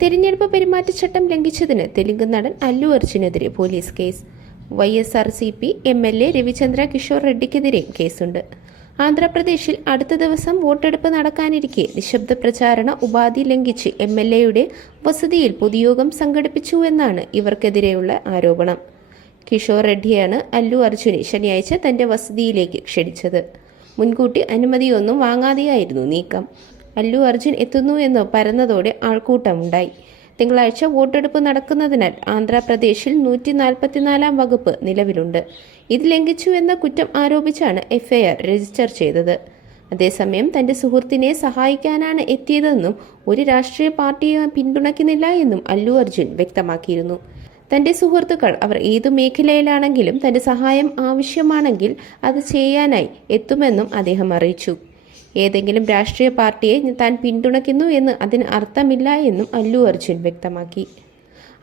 തിരഞ്ഞെടുപ്പ് പെരുമാറ്റച്ചട്ടം ലംഘിച്ചതിന് തെലുങ്ക് നടൻ Allu അർജുനെതിരെ police case. Y S R C P M L A Ravichandra Kishore റെഡ്ഡിക്കെതിരെ കേസുണ്ട്. ആന്ധ്രാപ്രദേശിൽ അടുത്ത ദിവസം വോട്ടെടുപ്പ് നടക്കാനിരിക്കെ നിശബ്ദ പ്രചാരണ ഉപാധി ലംഘിച്ച് എം എൽ എയുടെ വസതിയിൽ പൊതുയോഗം സംഘടിപ്പിച്ചു എന്നാണ് ഇവർക്കെതിരെയുള്ള ആരോപണം. കിഷോർ റെഡ്ഡിയാണ് അല്ലു അർജുനെ ശനിയാഴ്ച തന്റെ വസതിയിലേക്ക് ക്ഷണിച്ചത്. മുൻകൂട്ടി അനുമതിയൊന്നും വാങ്ങാതെയായിരുന്നു നീക്കം. അല്ലു അർജുൻ എത്തുന്നു എന്ന് പരന്നതോടെ ആൾക്കൂട്ടമുണ്ടായി. തിങ്കളാഴ്ച വോട്ടെടുപ്പ് നടക്കുന്നതിനാൽ ആന്ധ്രാപ്രദേശിൽ നൂറ്റി നാൽപ്പത്തിനാലാം വകുപ്പ് നിലവിലുണ്ട്. ഇത് ലംഘിച്ചു എന്ന കുറ്റം ആരോപിച്ചാണ് എഫ്ഐആർ രജിസ്റ്റർ ചെയ്തത്. അതേസമയം തന്റെ സുഹൃത്തിനെ സഹായിക്കാനാണ് എത്തിയതെന്നും ഒരു രാഷ്ട്രീയ പാർട്ടിയെ പിന്തുണയ്ക്കുന്നില്ല എന്നും അല്ലു അർജുൻ വ്യക്തമാക്കിയിരുന്നു. തന്റെ സുഹൃത്തുക്കൾ അവർ ഏതു മേഖലയിലാണെങ്കിലും തന്റെ സഹായം ആവശ്യമാണെങ്കിൽ അത് ചെയ്യാനായി എത്തുമെന്നും അദ്ദേഹം അറിയിച്ചു. ഏതെങ്കിലും രാഷ്ട്രീയ പാർട്ടിയെ താൻ പിന്തുണയ്ക്കുന്നു എന്ന് അതിന് അർത്ഥമില്ല എന്നും അല്ലു അർജുൻ വ്യക്തമാക്കി.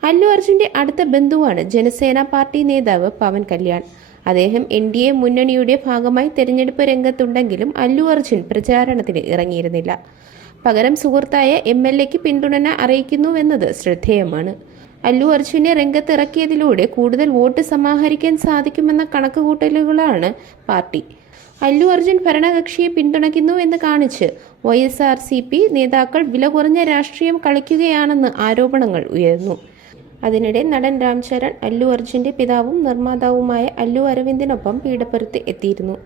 അല്ലു അർജുന്റെ അടുത്ത ബന്ധുവാണ് ജനസേന പാർട്ടി നേതാവ് പവൻ കല്യാൺ. അദ്ദേഹം എൻ ഡി എ മുന്നണിയുടെ ഭാഗമായി തെരഞ്ഞെടുപ്പ് രംഗത്തുണ്ടെങ്കിലും അല്ലു അർജുൻ പ്രചാരണത്തിന് ഇറങ്ങിയിരുന്നില്ല. പകരം സുഹൃത്തായ എം എൽ എക്ക് പിന്തുണ അറിയിക്കുന്നുവെന്നത് ശ്രദ്ധേയമാണ്. അല്ലു അർജുനെ രംഗത്തിറക്കിയതിലൂടെ കൂടുതൽ വോട്ട് സമാഹരിക്കാൻ സാധിക്കുമെന്ന കണക്കുകൂട്ടലുകളാണ് പാർട്ടി. അല്ലു അർജുൻ ഭരണകക്ഷിയെ പിന്തുണയ്ക്കുന്നു എന്ന് കാണിച്ച് Y S R C P നേതാക്കൾ വില കുറഞ്ഞ രാഷ്ട്രീയം കളിക്കുകയാണെന്ന് ആരോപണങ്ങൾ ഉയർന്നു. അതിനിടെ നടൻ രാംചരൺ അല്ലു അർജുന്റെ പിതാവും നിർമ്മാതാവുമായ അല്ലു അരവിന്ദിനൊപ്പം പീഡപ്പുറത്ത് എത്തിയിരുന്നു.